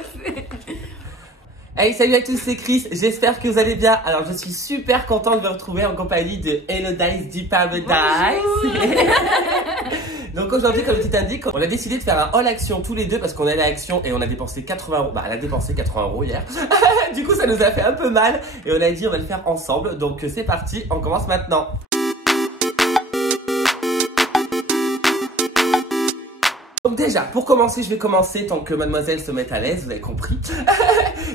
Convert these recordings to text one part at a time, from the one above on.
stressée. Hey, salut à tous, c'est Chris, j'espère que vous allez bien. Alors, je suis super contente de vous retrouver en compagnie de Elodice du Paradise. Donc aujourd'hui, comme le titre indique, on a décidé de faire un all action tous les deux parce qu'on est à l'action et on a dépensé 80 euros. Bah, elle a dépensé 80 euros hier. Du coup, ça nous a fait un peu mal et on a dit on va le faire ensemble. Donc c'est parti, on commence maintenant. Donc déjà, pour commencer, je vais commencer tant que mademoiselle se met à l'aise, vous avez compris.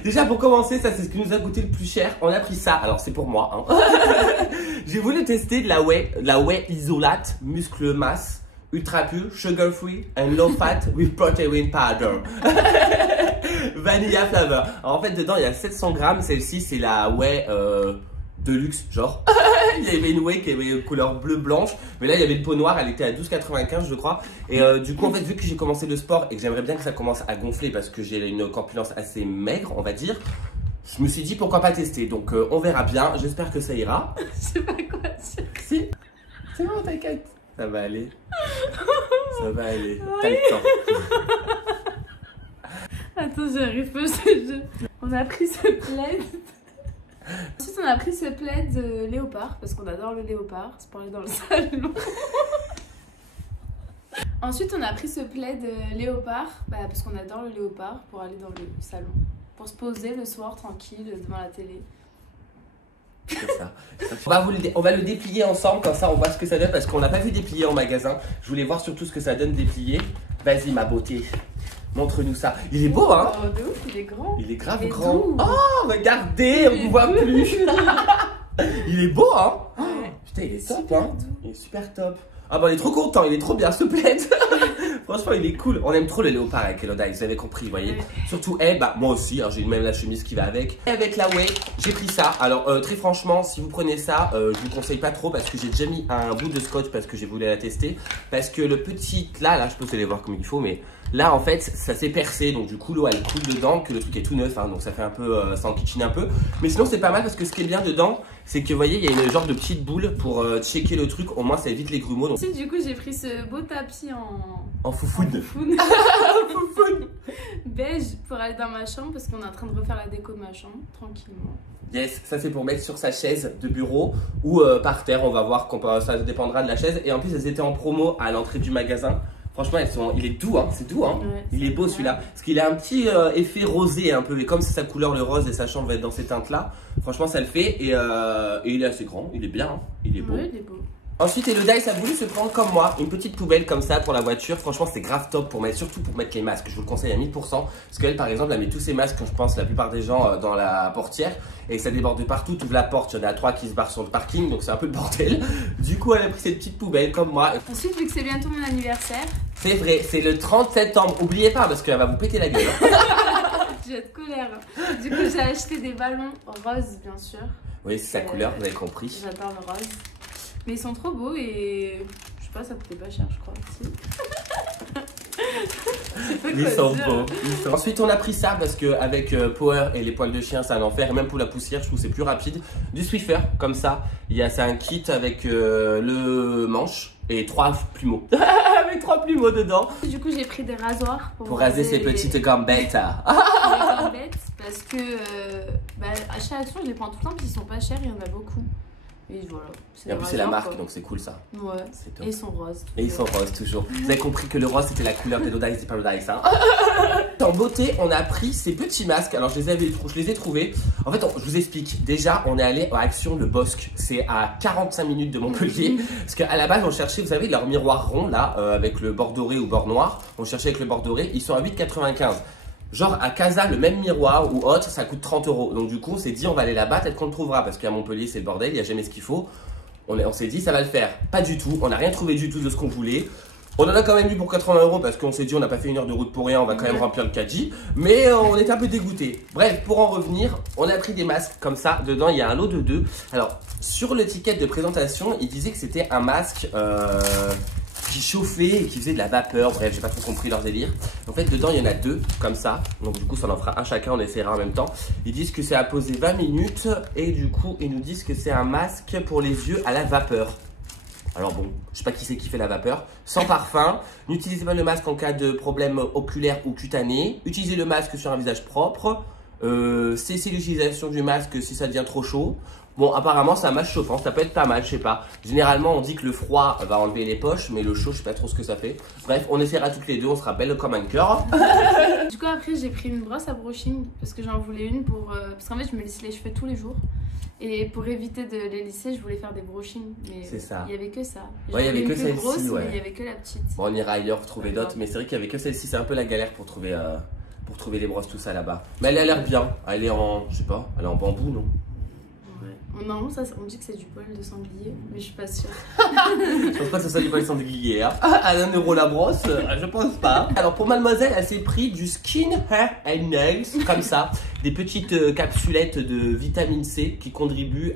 Déjà, pour commencer, ça c'est ce qui nous a coûté le plus cher. On a pris ça, alors c'est pour moi. Hein. J'ai voulu tester de la whey isolate, muscle masse, ultra pure, sugar free and low fat with protein powder. Vanilla flavor. Alors, en fait, dedans, il y a 700 grammes. Celle-ci, c'est la whey de luxe, genre. Il y avait une whey qui avait couleur bleu blanche, mais là il y avait le pot noir, elle était à 12,95 je crois. Et du coup en fait vu que j'ai commencé le sport et que j'aimerais bien que ça commence à gonfler parce que j'ai une corpulence assez maigre on va dire, je me suis dit pourquoi pas tester. Donc on verra bien, j'espère que ça ira. Je sais pas quoi dire. Si, c'est bon t'inquiète, ça va aller. Ça va aller, t'as le temps. Attends, j'arrive pas, on a pris ce plaid. Ensuite, on a pris ce plaid léopard parce qu'on adore le léopard, c'est pour aller dans le salon. Ensuite, on a pris ce plaid léopard parce qu'on adore le léopard pour aller dans le salon. Pour se poser le soir tranquille devant la télé. C'est ça. On va le déplier ensemble, comme ça on voit ce que ça donne parce qu'on n'a pas vu déplier en magasin. Je voulais voir surtout ce que ça donne déplier. Vas-y ma beauté. Montre-nous ça. Il est beau, hein? Oh, de ouf, il est grand. Il est grave il est grand. Doux. Oh, regardez, on ne voit plus. Il est beau, hein? Ouais. Putain, il est top, Super hein? doux. Il est super top. Ah, bah, on est trop content, il est trop bien, ce plaid. Franchement, il est cool. On aime trop le léopard avec Elodice, vous avez compris, vous voyez? Ouais. Surtout elle, bah, moi aussi, hein, j'ai même la chemise qui va avec. Et avec la whey, j'ai pris ça. Alors, très franchement, si vous prenez ça, je vous conseille pas trop parce que j'ai déjà mis un bout de scotch parce que j'ai voulu la tester. Parce que le petit, là, je peux vous allez voir comme il faut, mais. Là en fait ça s'est percé donc du coup l'eau elle coule dedans que le truc est tout neuf hein, donc ça fait un peu ça enquichine un peu mais sinon c'est pas mal parce que ce qui est bien dedans c'est que vous voyez il y a une genre de petite boule pour checker le truc au moins ça évite les grumeaux donc... Ensuite du coup j'ai pris ce beau tapis en foufoune beige pour aller dans ma chambre parce qu'on est en train de refaire la déco de ma chambre tranquillement. Yes, ça c'est pour mettre sur sa chaise de bureau ou par terre, on va voir, ça dépendra de la chaise et en plus elles étaient en promo à l'entrée du magasin. Franchement, il est doux, hein, c'est doux, hein. Ouais, il est beau celui-là. Parce qu'il a un petit effet rosé un peu. Et comme c'est sa couleur, le rose et sa chambre va être dans ces teintes-là, franchement, ça le fait. Et il est assez grand, il est bien, hein. Il est beau. Ouais, il est beau. Ensuite, Elodice a voulu se prendre comme moi une petite poubelle comme ça pour la voiture. Franchement, c'est grave top pour mettre, surtout pour mettre les masques. Je vous le conseille à 1000%. Parce qu'elle, par exemple, elle met tous ses masques, je pense, la plupart des gens dans la portière. Et ça déborde de partout. Tu ouvres la porte, il y en a 3 qui se barrent sur le parking. Donc, c'est un peu le bordel. Du coup, elle a pris cette petite poubelle comme moi. Ensuite, vu que c'est bientôt mon anniversaire. C'est vrai, c'est le 30 septembre. Oubliez pas parce qu'elle va vous péter la gueule. J'ai de colère. Du coup, j'ai acheté des ballons roses, bien sûr. Oui, c'est sa couleur, vous avez compris. J'adore le rose. Mais ils sont trop beaux et je sais pas, ça coûtait pas cher, je crois. Si. Ils sont beaux. Ensuite, on a pris ça parce que avec Power et les poils de chien, c'est un enfer. Et même pour la poussière, je trouve que c'est plus rapide. Du Swiffer, comme ça. C'est un kit avec le manche et 3 plumeaux. Avec 3 plumeaux dedans. Du coup, j'ai pris des rasoirs pour raser ces petites gambettes. Les gambettes, parce que à chaque action, je les prends tout le temps parce qu'ils sont pas chers, il y en a beaucoup. Et voilà. Et en plus, c'est la marque, donc c'est cool ça. Ouais. Top. Et ils sont roses. Et ils sont roses toujours. Vous avez compris que le rose c'était la couleur d'Elodice et Paradise. Hein. En beauté, on a pris ces petits masques. Alors, je les ai trouvés. En fait, je vous explique. Déjà, on est allé à Action Le Bosque. C'est à 45 minutes de Montpellier. Parce qu'à la base, on cherchait, vous savez, leur miroir rond là, avec le bord doré ou bord noir. On cherchait avec le bord doré. Ils sont à 8,95. Genre à Casa, le même miroir ou autre, ça coûte 30 €. Donc du coup, on s'est dit, on va aller là-bas, peut-être qu'on le trouvera. Parce qu'à Montpellier, c'est le bordel, il n'y a jamais ce qu'il faut. On s'est dit, ça va le faire. Pas du tout, on n'a rien trouvé du tout de ce qu'on voulait. On en a quand même eu pour 80 € parce qu'on s'est dit, on n'a pas fait 1 heure de route pour rien, on va quand même remplir le caddie. Mais on était un peu dégoûtés. Bref, pour en revenir, on a pris des masques comme ça. Dedans, il y a un lot de 2. Alors, sur l'étiquette de présentation, il disait que c'était un masque... qui chauffait et qui faisait de la vapeur. Bref, j'ai pas trop compris leur délire. En fait, dedans, il y en a 2 comme ça. Donc, du coup, ça en fera un chacun. On essaiera en même temps. Ils disent que c'est à poser 20 minutes. Et du coup, ils nous disent que c'est un masque pour les yeux à la vapeur. Alors bon, je sais pas qui c'est qui fait la vapeur. Sans parfum. N'utilisez pas le masque en cas de problème oculaire ou cutané. Utilisez le masque sur un visage propre. Cessez l'utilisation du masque si ça devient trop chaud. Bon, apparemment, c'est un masque chauffant, ça peut être pas mal, je sais pas. Généralement, on dit que le froid va enlever les poches, mais le chaud, je sais pas trop ce que ça fait. Bref, on essaiera toutes les deux, on sera belles comme un cœur. Du coup, après, j'ai pris une brosse à brushing parce que j'en voulais une pour. Parce qu'en fait, je me lisse les cheveux tous les jours. Et pour éviter de les lisser, je voulais faire des brushings. Mais c'est ça. Il y avait que ça. Ouais, il y avait que celle-ci, ouais. Il y avait que la petite. Bon, on ira ailleurs trouver d'autres, mais c'est vrai qu'il y avait que celle-ci, c'est un peu la galère pour trouver des brosses, tout ça là-bas. Mais elle a l'air bien. Elle est en, je sais pas, elle est en bambou, non? Non, ça, on dit que c'est du poil de sanglier, mais je suis pas sûre. Je pense pas que ce soit du poil de sanglier. Hein. À 1 € la brosse, je pense pas. Alors pour mademoiselle, elle s'est pris du Skin Hair and Nails, comme ça. Des petites capsulettes de vitamine C qui contribuent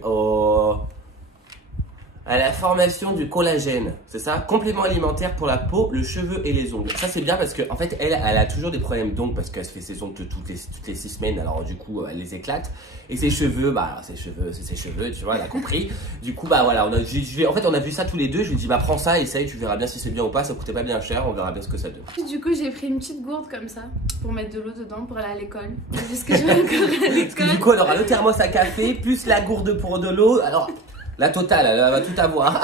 à la formation du collagène, c'est ça? Complément alimentaire pour la peau, le cheveu et les ongles. Ça c'est bien parce qu'en fait elle a toujours des problèmes d'ongles parce qu'elle se fait ses ongles toutes les 6 semaines, alors du coup elle les éclate. Et ses cheveux, bah ses cheveux, c'est ses cheveux, tu vois, elle a compris. Du coup bah voilà, en fait on a vu ça tous les deux, je lui ai dit bah prends ça, essaye, tu verras bien si c'est bien ou pas, ça coûtait pas bien cher, on verra bien ce que ça donne. Du coup j'ai pris une petite gourde comme ça pour mettre de l'eau dedans pour aller à l'école. Puisque je vais encore à l'école. Parce que du coup elle aura le thermos à café, plus la gourde pour de l'eau, alors... La totale, elle va tout avoir.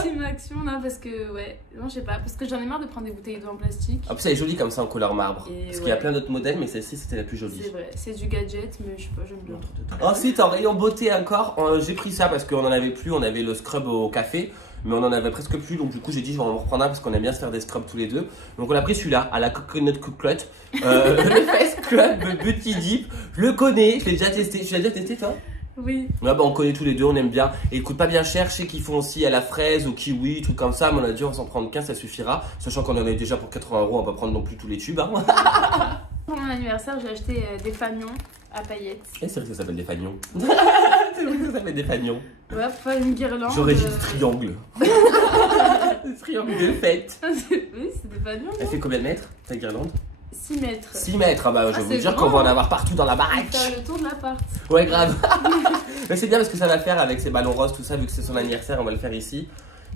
Team action, non, parce que, ouais, non, je sais pas, parce que j'en ai marre de prendre des bouteilles d'eau en plastique. En plus, elle est jolie comme ça en couleur marbre. Et parce qu'il y a plein d'autres modèles, mais celle-ci c'était la plus jolie. C'est vrai, c'est du gadget, mais je sais pas, j'aime bien. Ensuite, en rayon beauté encore, j'ai pris ça parce qu'on en avait plus, on avait le scrub au café. Mais on en avait presque plus, donc du coup j'ai dit je vais en reprendre un parce qu'on aime bien se faire des scrubs tous les deux. Donc on a pris celui-là, à la Coconut Cooklet, le Face Scrub Beauty Deep. Je le connais, je l'ai déjà testé. Tu l'as déjà testé toi? Oui. Ouais, bah on connaît tous les deux, on aime bien. Et il coûte pas bien cher, je sais qu'ils font aussi à la fraise, au kiwi, trucs comme ça. Mais on a dit on va s'en prendre 15, ça suffira. Sachant qu'on en a déjà pour 80 €, on va pas prendre non plus tous les tubes. Hein. Pour mon anniversaire, j'ai acheté des fanions à paillettes. Et c'est vrai que ça s'appelle des fanions. C'est vrai que ça s'appelle des fanions. Ouais, pour faire une guirlande. J'aurais dit triangle. Triangle de fête. Oui, c'est des fanions. Elle fait combien de mètres ta guirlande? 6 mètres. 6 mètres, ah bah je vais vous dire grand. qu'on va en avoir partout dans la baraque. Faire le tour de l'appart. Ouais, grave. Mais c'est bien parce que ça va faire avec ses ballons roses, tout ça, vu que c'est son anniversaire, on va le faire ici.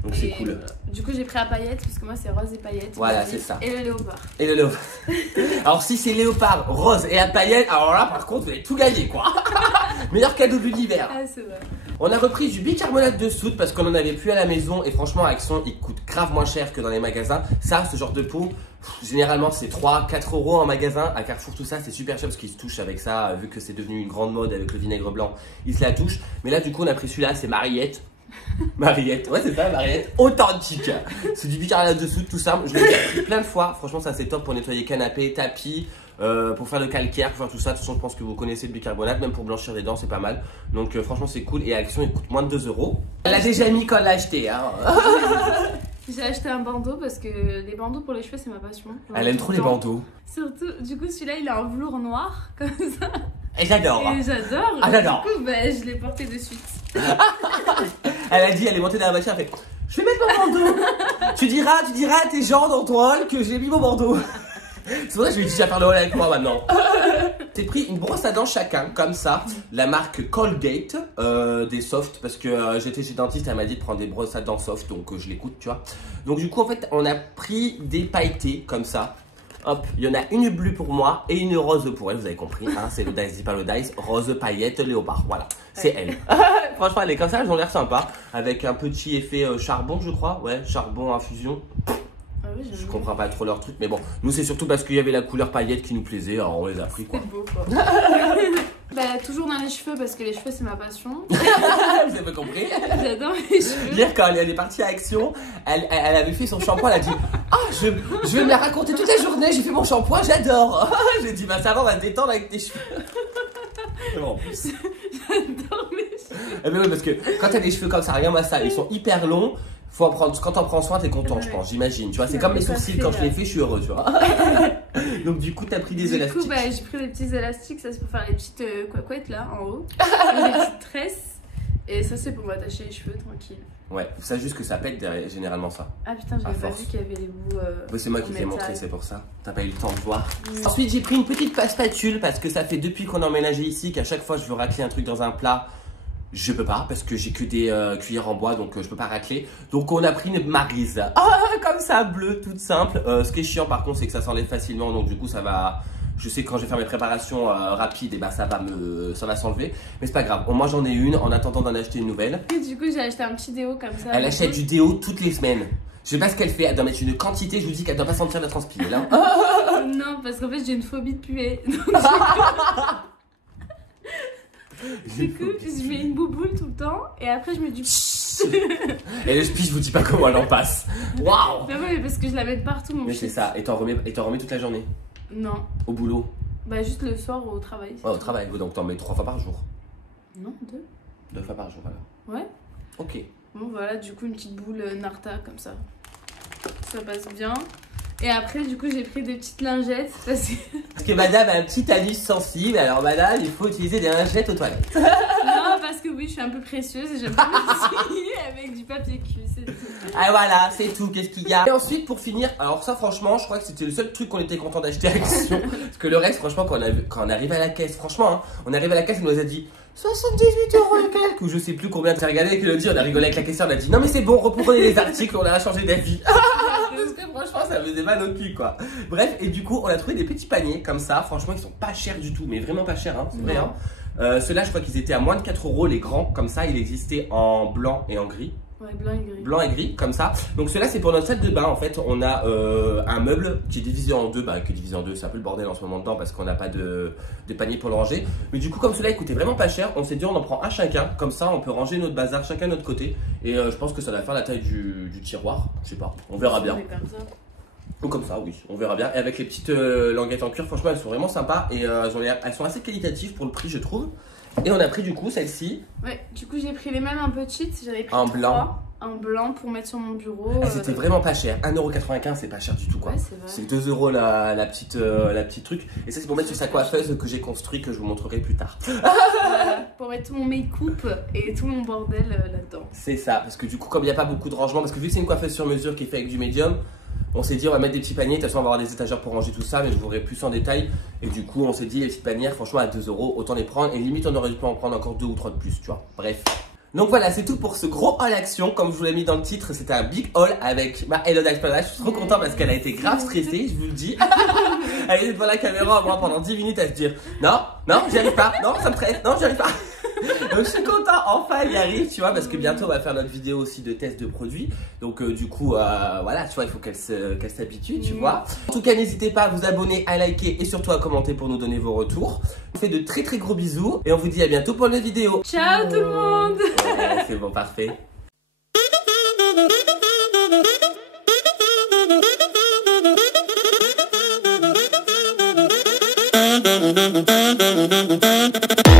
Donc c'est cool. Du coup, j'ai pris à paillettes, parce que moi c'est rose et paillettes. Voilà, c'est ça. Et le léopard. Et le léopard. Alors si c'est léopard, rose et à paillettes, alors là par contre vous avez tout gagné quoi. Meilleur cadeau de l'univers. Ah, c'est vrai. On a repris du bicarbonate de soude parce qu'on en avait plus à la maison et franchement à Action il coûte grave moins cher que dans les magasins. Ça, ce genre de pot, généralement c'est 3-4 € en magasin. À Carrefour tout ça c'est super cher parce qu'ils se touchent avec ça vu que c'est devenu une grande mode avec le vinaigre blanc. Ils se la touchent. Mais là du coup on a pris celui-là, c'est Mariette. Mariette, ouais c'est ça Mariette, authentique. C'est du bicarbonate de soude tout ça. Je l'ai pris plein de fois. Franchement ça c'est top pour nettoyer canapé, tapis. Pour faire le calcaire, pour faire tout ça. De toute façon, je pense que vous connaissez le bicarbonate, même pour blanchir les dents, c'est pas mal. Donc, franchement, c'est cool. Et à Action, il coûte moins de 2 €. Elle l'a déjà mis quand elle l'a acheté. Hein. J'ai acheté un bandeau parce que les bandeaux pour les cheveux, c'est ma passion. Elle aime trop les bandeaux. Surtout, du coup, celui-là, il a un velours noir, comme ça. Et j'adore. Et j'adore. Ah, j'adore. Du coup, bah, je l'ai porté de suite. Elle a dit, elle est montée dans la voiture, elle fait je vais mettre mon bandeau. tu diras à tes gens dans ton hall que j'ai mis mon bandeau. C'est pour ça que je lui ai dit déjà faire le hall avec moi maintenant. J'ai pris une brosse à dents chacun, comme ça, la marque Colgate, des soft, parce que j'étais chez dentiste, elle m'a dit de prendre des brosses à dents soft, donc je l'écoute, tu vois. Donc du coup, en fait, on a pris des pailletés, comme ça. Hop, il y en a une bleue pour moi et une rose pour elle, vous avez compris, hein, c'est le Dice Paradise, rose paillette léopard, voilà, c'est elle. Franchement, elle est comme ça, elles ont l'air sympa, avec un petit effet charbon, je crois, ouais, charbon infusion. Je comprends pas trop leur truc, mais bon, nous c'est surtout parce qu'il y avait la couleur paillette qui nous plaisait, alors on les a pris quoi. C'est beau quoi. Bah, toujours dans les cheveux parce que les cheveux c'est ma passion. Vous avez compris? J'adore les cheveux. Hier, quand elle est partie à Action, elle avait fait son shampoing, elle a dit ah, je vais me la raconter toute la journée, j'ai fait mon shampoing, j'adore. J'ai dit bah ça va, on va te détendre avec tes cheveux. Bon, en plus. J'adore mes cheveux. Eh ben oui, parce que quand t'as des cheveux comme ça, regarde moi ça, ils sont hyper longs. Faut en prendre, quand t'en prends soin, t'es content, je pense, j'imagine. Tu vois, c'est comme mes sourcils, quand je les fais, je suis heureux, tu vois. Donc, du coup, t'as pris des élastiques. Du coup, bah, j'ai pris des petits élastiques, ça c'est pour faire les petites couettes là, en haut. Les petites tresses. Et ça, c'est pour m'attacher les cheveux tranquille. Ouais, ça juste que ça pète généralement ça. Ah putain, j'avais pas vu qu'il y avait les bouts. Oui, c'est moi qui t'ai montré, c'est pour ça. T'as pas eu le temps de voir. Ensuite, j'ai pris une petite spatule parce que ça fait depuis qu'on a emménagé ici qu'à chaque fois je veux racler un truc dans un plat. Je peux pas parce que j'ai que des cuillères en bois donc je peux pas racler. Donc on a pris une Maryse. Comme ça, bleue, toute simple. Ce qui est chiant par contre c'est que ça s'enlève facilement donc du coup ça va... Je sais que quand je vais faire mes préparations rapides, et ben ça va s'enlever. Mais c'est pas grave. Moi j'en ai une en attendant d'en acheter une nouvelle. Et du coup j'ai acheté un petit déo comme ça. Elle achète du déo toutes les semaines. Je sais pas ce qu'elle fait. Elle doit mettre une quantité. Je vous dis qu'elle doit pas sentir la transpirer là. Non parce qu'en fait j'ai une phobie de puer. Du coup, je mets une bouboule tout le temps et après je me dis. Et le je vous dis pas comment elle en passe. Waouh! Mais ouais, parce que je la mets de partout, mon Mais shit. c'est ça. Et t'en remets toute la journée? Non. Au boulot? Bah, juste le soir au travail. Ouais, au travail. Donc t'en mets 3 fois par jour? Non, 2. 2 fois par jour, voilà. Ouais. Ok. Bon, voilà, du coup, une petite boule Narta comme ça. Ça passe bien. Et après, du coup, j'ai pris des petites lingettes Parce que madame a un petit anus sensible, alors madame, il faut utiliser des lingettes aux toilettes. Non, parce que oui, je suis un peu précieuse et j'aime pas m'essuyer avec du papier cul, c'est tout. Ah voilà, c'est tout, qu'est-ce qu'il y a? Et ensuite, pour finir, alors ça franchement, je crois que c'était le seul truc qu'on était content d'acheter à Action. Parce que le reste, franchement, quand on arrive à la caisse, franchement, hein, on arrive à la caisse, on nous a dit 78 € et quelques, ou je sais plus combien. Tu as regardé avec Elodie, on a rigolé avec la caissière, on a dit non mais c'est bon, reprenez les articles, on a changé d'avis. Parce que franchement, ça faisait mal au cul quoi. Bref, et du coup, on a trouvé des petits paniers comme ça, franchement, ils sont pas chers du tout, mais vraiment pas chers, hein, c'est vrai. Hein. Ceux-là, je crois qu'ils étaient à moins de 4 €, les grands, comme ça, il existait en blanc et en gris. Ouais, blanc et gris. Blanc et gris, comme ça. Donc ceux-là, c'est pour notre salle de bain. En fait, on a un meuble qui est divisé en deux. Qui est divisé en deux, c'est un peu le bordel en ce moment dedans parce qu'on n'a pas de panier pour le ranger. Mais du coup, comme ceux-là, ils coûtaient vraiment pas cher, on s'est dit on en prend un chacun. Comme ça, on peut ranger notre bazar chacun de notre côté. Et je pense que ça va faire la taille du tiroir. Je sais pas, on verra bien. Comme ça. Ou comme ça, oui, on verra bien. Et avec les petites languettes en cuir, franchement, elles sont vraiment sympas. Et elles sont assez qualitatives pour le prix, je trouve. Et on a pris du coup celle-ci. Ouais, du coup j'ai pris les mêmes un petites, j'avais pris En 3, blanc. un blanc pour mettre sur mon bureau. Elles étaient vraiment pas chères. 1,95 €, c'est pas cher du tout quoi. Ouais, c'est vrai. C'est 2 € la petite truc. Et ça c'est pour mettre sur sa coiffeuse que j'ai construit, que je vous montrerai plus tard. Voilà, pour mettre tout mon make-up et tout mon bordel là-dedans. C'est ça, parce que du coup comme il n'y a pas beaucoup de rangement, parce que vu que c'est une coiffeuse sur mesure qui est faite avec du médium, on s'est dit on va mettre des petits paniers, de toute façon on va avoir des étagères pour ranger tout ça, mais je vous verrai plus en détail. Et du coup on s'est dit les petites panières franchement à 2 €, autant les prendre, et limite on aurait dû en prendre encore 2 ou 3 de plus, tu vois. Bref. Donc voilà, c'est tout pour ce gros haul action. Comme je vous l'ai mis dans le titre, c'était un big haul avec ma Hello Explanation. Je suis trop content parce qu'elle a été grave stressée, je vous le dis. Elle était devant la caméra moi pendant 10 minutes à se dire non, non, j'y arrive pas, non, ça me stresse, non, j'y arrive pas. Donc je suis content, enfin il y arrive, tu vois, parce que bientôt on va faire notre vidéo aussi de test de produits. Donc du coup, voilà, tu vois, il faut qu'elle s'habitue, tu vois. En tout cas, n'hésitez pas à vous abonner, à liker et surtout à commenter pour nous donner vos retours. On fait de très très gros bisous et on vous dit à bientôt pour une vidéo. Ciao tout le monde. Ouais, c'est bon, parfait.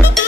Thank you.